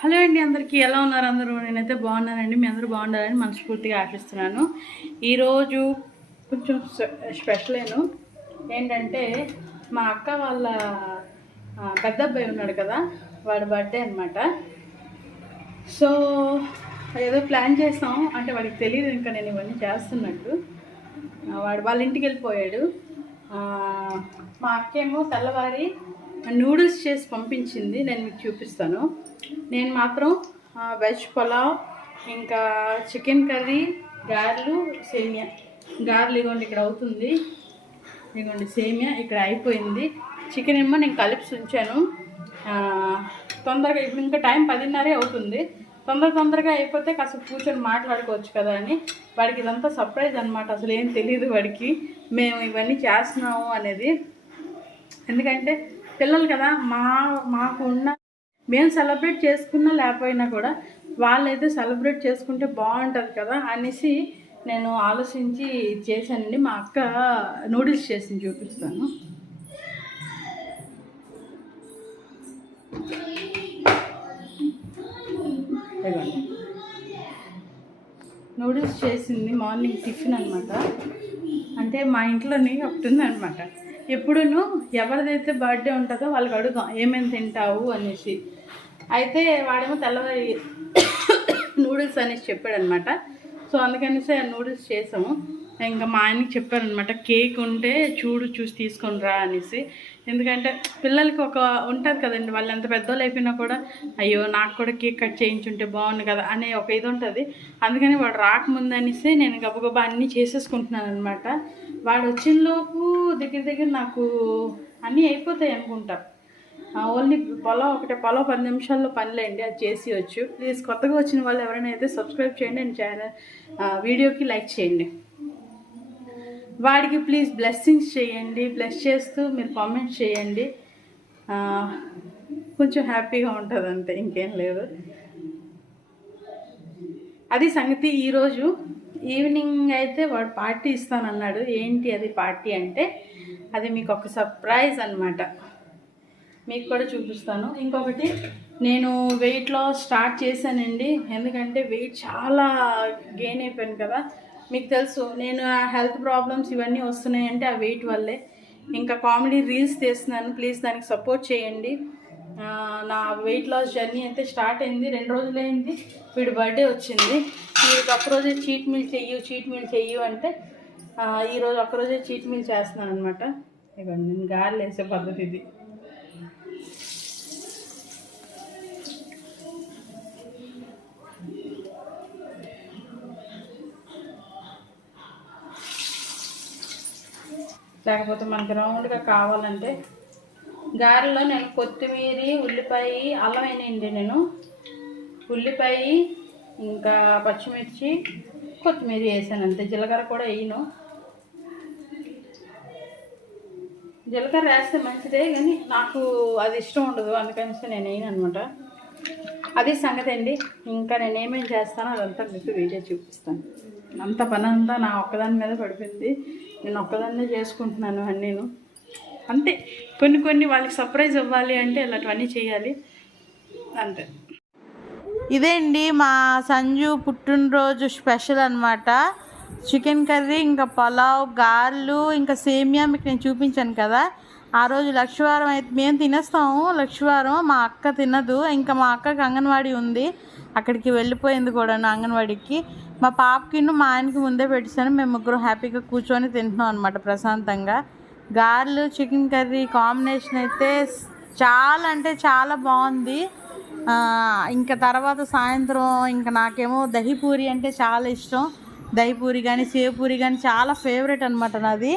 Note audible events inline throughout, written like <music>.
Hello అండి అందరికీ ఎలా ఉన్నారు అందరూ? నేనైతే బాగున్నానండి మీ అందరూ బాగుండాలని మనస్ఫూర్తిగా ఆశిస్తున్నాను. ఈరోజు కొంచెం స్పెషలేను ఏంటంటే మా అక్క వాళ్ళ పెద్ద అబ్బాయి ఉన్నాడు కదా వాడి బర్త్డే అనమాట సో ఏదో ప్లాన్ చేసాం. అంటే వాడికి తెలియదు ఇంకా నేను ఇవన్నీ చేస్తున్నట్టు. వాడు వాళ్ళ ఇంటికి వెళ్ళిపోయాడు. ఆ, మా అక్కేమో తెల్లవారి నూడిల్స్ చేసి పంపించింది నేను మీకు చూపిస్తాను. నేను మాత్రం వెజ్ పులావ్ ఇంకా చికెన్ కర్రీ గారెలు సేమియా. గారెలు ఇగోండి ఇక్కడ అవుతుంది. ఇదిగోండి సేమియా ఇక్కడ అయిపోయింది. చికెన్ ఏమో నేను కలిపి ఉంచాను. తొందరగా ఇప్పుడు ఇంకా టైం పదిన్నరే అవుతుంది. తొందర తొందరగా అయిపోతే కాస్త కూర్చొని మాట్లాడుకోవచ్చు కదా అని. వాడికి ఇదంతా సర్ప్రైజ్ అనమాట అసలు ఏం తెలియదు వాడికి. మేము ఇవన్నీ చేస్తున్నాము అనేది. ఎందుకంటే పిల్లలు కదా మా మాకు ఉన్న మేము సెలబ్రేట్ చేసుకున్నా లేకపోయినా కూడా వాళ్ళైతే సెలబ్రేట్ చేసుకుంటే బాగుంటుంది కదా అనేసి నేను ఆలోచించి చేశానండి. మా అక్క నూడిల్స్ చేసి చూపిస్తాను. నూడిల్స్ చేసింది మార్నింగ్ టిఫిన్ అనమాట అంటే మా ఇంట్లోనే ఒకటి ఉందనమాట ఎప్పుడును ఎవరిదైతే బర్త్డే ఉంటుందో వాళ్ళకి అడుగుతాం ఏమేమి తింటావు అనేసి. అయితే వాడేమో తెల్లవారి నూడిల్స్ అనేసి చెప్పాడనమాట. సో అందుకనేసి నూడిల్స్ చేసాము. ఇంకా మా ఆయనకి చెప్పారనమాట కేక్ ఉంటే చూడు చూసి తీసుకొని రా అనేసి. ఎందుకంటే పిల్లలకి ఒక ఉంటుంది కదండి వాళ్ళు ఎంత పెద్దోళ్ళు అయిపోయినా కూడా అయ్యో నాకు కూడా కేక్ కట్ చేయించుంటే బాగుంది కదా అనే ఒక ఇది ఉంటుంది. అందుకని వాడు రాకముందు అనేసి నేను గబగబా అన్నీ చేసేసుకుంటున్నాను అనమాట వాడు వచ్చినలోపు దగ్గర దగ్గర నాకు అన్నీ అయిపోతాయి అనుకుంటా. ఓన్లీ పొలం ఒకటే పొలం పది నిమిషాల్లో పనిలేండి అది చేసి వచ్చు. ప్లీజ్ కొత్తగా వచ్చిన వాళ్ళు ఎవరైనా అయితే సబ్స్క్రైబ్ చేయండి అండ్ ఛానల్ వీడియోకి లైక్ చేయండి. వాడికి ప్లీజ్ బ్లెస్సింగ్స్ చేయండి బ్లెస్ చేస్తూ మీరు కామెంట్స్ చేయండి. కొంచెం హ్యాపీగా ఉంటుంది అంతే ఇంకేం లేదు. అది సంగతి ఈరోజు. ఈవినింగ్ అయితే వాడు పార్టీ ఇస్తానన్నాడు. ఏంటి అది పార్టీ అంటే అది మీకు ఒక సర్ప్రైజ్ అన్నమాట. మీకు కూడా చూపిస్తాను. ఇంకొకటి నేను వెయిట్ లాస్ స్టార్ట్ చేశానండి. ఎందుకంటే వెయిట్ చాలా గెయిన్ అయిపోయాను కదా. మీకు తెలుసు నేను ఆ హెల్త్ ప్రాబ్లమ్స్ ఇవన్నీ వస్తున్నాయంటే ఆ వెయిట్ వల్లే. ఇంకా కామెడీ రీల్స్ తీస్తున్నాను. ప్లీజ్ దానికి సపోర్ట్ చేయండి. నా వెయిట్ లాస్ జర్నీ అయితే స్టార్ట్ అయింది. రెండు రోజులు అయింది వీడి బర్త్డే వచ్చింది. వీడికి ఒక్కరోజే చీట్ మీల్ చెయ్యు చీట్ మీల్ చెయ్యు అంటే ఈరోజు ఒక్కరోజే చీట్ మీల్ చేస్తున్నాను అనమాట ఇవ్వండి నేను గాలి వేసే పద్ధతి ఇది. లేకపోతే మనకి రౌండ్గా కావాలంటే గారెలో నేను కొత్తిమీర ఉల్లిపాయ అల్లం అయినాయండి నేను. ఉల్లిపాయ ఇంకా పచ్చిమిర్చి కొత్తిమీర వేసాను అంతే. జీలకర్ర కూడా వేయను. జీలకర్ర వేస్తే మంచిదే కానీ నాకు అది ఇష్టం ఉండదు. అందుకని నేను వేయను అనమాట అది సంగతి అండి. ఇంకా నేను ఏమేమి చేస్తానో అదంతా మీకు వీడియో చూపిస్తాను. అంత పని అంతా నా ఒక్కదాని మీద పడిపోయింది. నేను ఒక్కదాన్నే చేసుకుంటున్నాను అన్నీను. అంతే. కొన్ని కొన్ని వాళ్ళకి సర్ప్రైజ్ ఇవ్వాలి అంటే ఇలాంటివన్నీ చేయాలి. అంతే. ఇదే అండి మా సంజు పుట్టినరోజు స్పెషల్ అనమాట చికెన్ కర్రీ ఇంకా పలావ్ గారెలు ఇంకా సేమియా మీకు నేను చూపించాను కదా. ఆ రోజు లక్షవారం అయితే మేము తినేస్తాము లక్షవారం. మా అక్క తినదు ఇంకా మా అక్కకి అంగన్వాడీ ఉంది. అక్కడికి వెళ్ళిపోయింది కూడా అంగన్వాడీకి. మా పాపకిను మా ఆయనకి ముందే పెట్టేసాను మేము ముగ్గురు హ్యాపీగా కూర్చొని తింటున్నాం అనమాట ప్రశాంతంగా. గార్లు చికెన్ కర్రీ కాంబినేషన్ అయితే చాలా అంటే చాలా బాగుంది. ఇంకా తర్వాత సాయంత్రం ఇంకా నాకేమో దహిపూరి అంటే చాలా ఇష్టం. దహిపూరి కానీ సేవపూరి కానీ చాలా ఫేవరెట్ అనమాట నాది.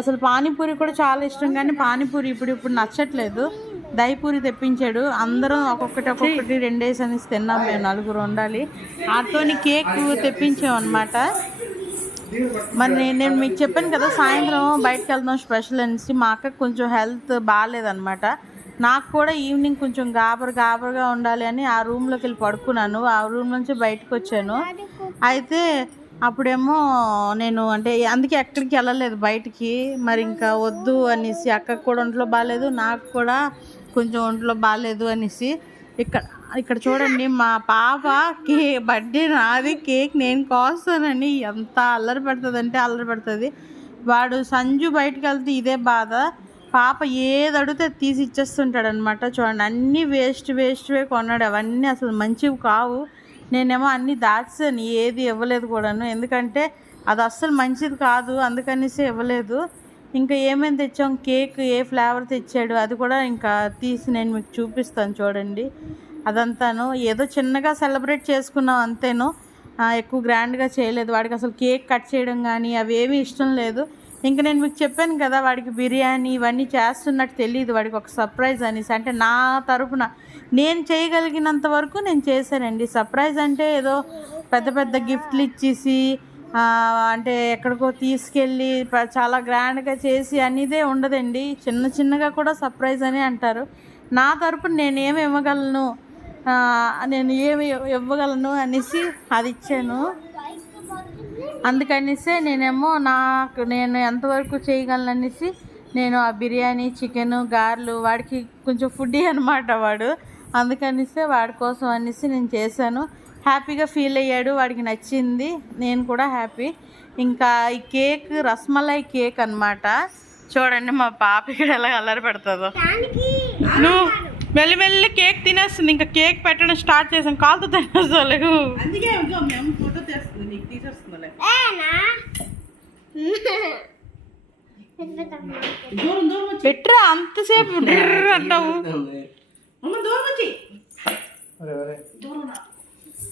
అసలు పానీపూరి కూడా చాలా ఇష్టం కానీ పానీపూరి ఇప్పుడు ఇప్పుడు నచ్చట్లేదు. దహిపూరి తెప్పించాడు. అందరం ఒక్కొక్కటి ఒక్కొక్కటి రెండేసి అనేసి తిన్నాం మేము నలుగురు ఉండాలి. ఆతోని కేక్ తెప్పించాం అనమాట మరి నేను మీకు చెప్పాను కదా సాయంత్రం బయటకు వెళ్దాం స్పెషల్ అనేసి మా అక్క కొంచెం హెల్త్ బాగాలేదనమాట నాకు కూడా ఈవినింగ్ కొంచెం గాబర్ గాబర్గా ఉండాలి అని ఆ రూమ్లోకి వెళ్ళి పడుకున్నాను. ఆ రూమ్ నుంచి బయటకు వచ్చాను. అయితే అప్పుడేమో నేను అంటే అందుకే ఎక్కడికి వెళ్ళలేదు బయటికి. మరి ఇంకా వద్దు అనేసి అక్కకు కూడా ఒంట్లో బాగాలేదు నాకు కూడా కొంచెం ఒంట్లో బాగాలేదు అనేసి ఇక్కడ ఇక్కడ చూడండి మా పాప కే బర్త్డే నాది కేక్ నేను కోస్తానని ఎంత అల్లరి పెడుతుందంటే అల్లరి పెడుతుంది. వాడు సంజు బయటకు వెళ్తే ఇదే బాధ. పాప ఏది అడిగితే అది తీసి ఇచ్చేస్తుంటాడు అనమాట చూడండి అన్నీ వేస్ట్ వేస్ట్వే కొన్నాడు. అవన్నీ అసలు మంచివి కావు. నేనేమో అన్నీ దాచాను ఏది ఇవ్వలేదు కూడాను. ఎందుకంటే అది అస్సలు మంచిది కాదు. అందుకనేసి ఇవ్వలేదు. ఇంకా ఏమేమి తెచ్చాం? కేక్ ఏ ఫ్లేవర్ తెచ్చాడు? అది కూడా ఇంకా తీసి నేను మీకు చూపిస్తాను చూడండి. అదంతాను. ఏదో చిన్నగా సెలబ్రేట్ చేసుకున్నాం అంతేను. ఎక్కువ గ్రాండ్గా చేయలేదు. వాడికి అసలు కేక్ కట్ చేయడం కానీ అవి ఏమీ ఇష్టం లేదు. ఇంకా నేను మీకు చెప్పాను కదా వాడికి బిర్యానీ ఇవన్నీ చేస్తున్నట్టు తెలియదు వాడికి ఒక సర్ప్రైజ్ అనేసి. అంటే నా తరపున నేను చేయగలిగినంత వరకు నేను చేశానండి. సర్ప్రైజ్ అంటే ఏదో పెద్ద పెద్ద గిఫ్ట్లు ఇచ్చేసి అంటే ఎక్కడికో తీసుకెళ్ళి చాలా గ్రాండ్గా చేసి అనేదే ఉండదండి. చిన్న చిన్నగా కూడా సర్ప్రైజ్ అని అంటారు. నా తరపున నేను ఏమి ఇవ్వగలను నేను ఏమి ఇవ్వగలను అనేసి అది ఇచ్చాను. అందుకనేసే నేనేమో నాకు నేను ఎంతవరకు చేయగలను అనేసి నేను ఆ బిర్యానీ చికెను గారెలు వాడికి కొంచెం ఫుడ్ అనమాట వాడు. అందుకనిసే వాడి కోసం అనేసి నేను చేశాను. హ్యాపీగా ఫీల్ అయ్యాడు వాడికి నచ్చింది. నేను కూడా హ్యాపీ. ఇంకా ఈ కేక్ రస్మలై కేక్ అన్నమాట. చూడండి మా పాప ఇక్కడ ఎలా అల్లరి పెడుతుందో. నువ్వు మెల్లి మెల్లి కేక్ తినేస్తుంది. ఇంకా కేక్ పెట్టడం స్టార్ట్ చేసాం. కాలుతో తినేస్తలేవు పెట్టురా అంతసేపు. <laughs> అంటావు. అమ్మ దూరం వచ్చి.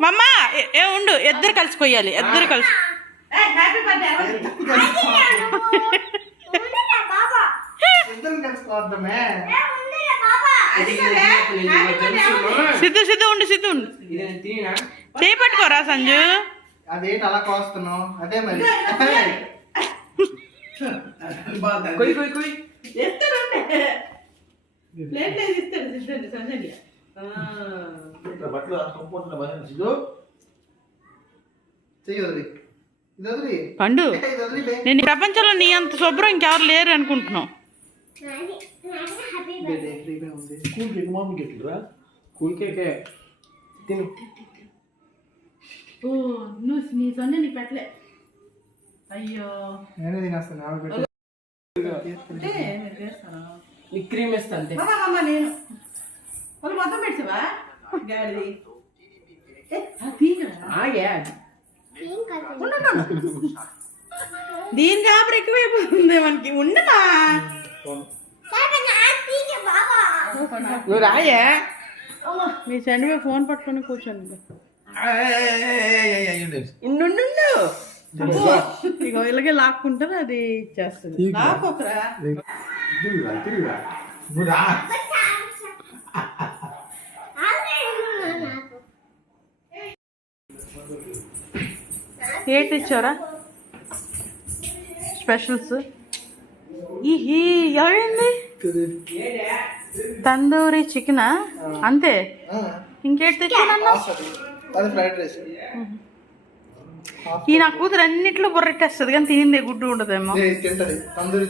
మమ్మ ఏ- ఏ ఉండు ఇద్దరు కలిసి కొయ్యాలి ఇద్దరు కలిసి. సిద్ధు సిద్ధు ఉండు సిద్ధు ఉండు. ఇది నేను తినినా? చేయి పట్టుకోరా సంజు. అదేంటి అలా కోస్తున్నావు? అదే మరి. ఇస్తాడు సిద్ధండి పండు. నేను ప్రపంచంలో నీ అంత శుభ్రం ఇంకెవరు లేరు అనుకుంటున్నావు. కూల్ కేకే తిను. ఓ నువ్వు నీ సొన్న నీకు పెట్టలే. అయ్యో. నేనే తినేస్తాను ఆమె పెట్టు. అంటే మీరు చేస్తాను నీకు క్రీమ్ వేస్తా అంతే. అమ్మ అమ్మ నేను. వాళ్ళు మొత్తం పెట్టావా గాడిది. ఏ, ఆ తీగరా? ఆగే. దీని గాబర్ ఎక్కువైపోతుంది మనకి. ఉండమా నువ్వు రాయే. మీ చండి ఫోన్ పట్టుకొని కూర్చోండి. ఇక ఇలాగే లాక్కుంటారు అది ఇచ్చేస్తుంది ఏంటి ఇచ్చారా స్పెషల్స్? ఈ ఎవరైంది? తందూరి చికెనా? అంతే. ఇంకేటి తెచ్చానన్నా అది. అది ఫ్రైడ్ రైస్ ఈ నా కూతురు అన్నిట్లో బుర్రెట్టేస్తుంది కానీ తినిందే గుడ్డు ఉండదేమో. తింటది. తందూరి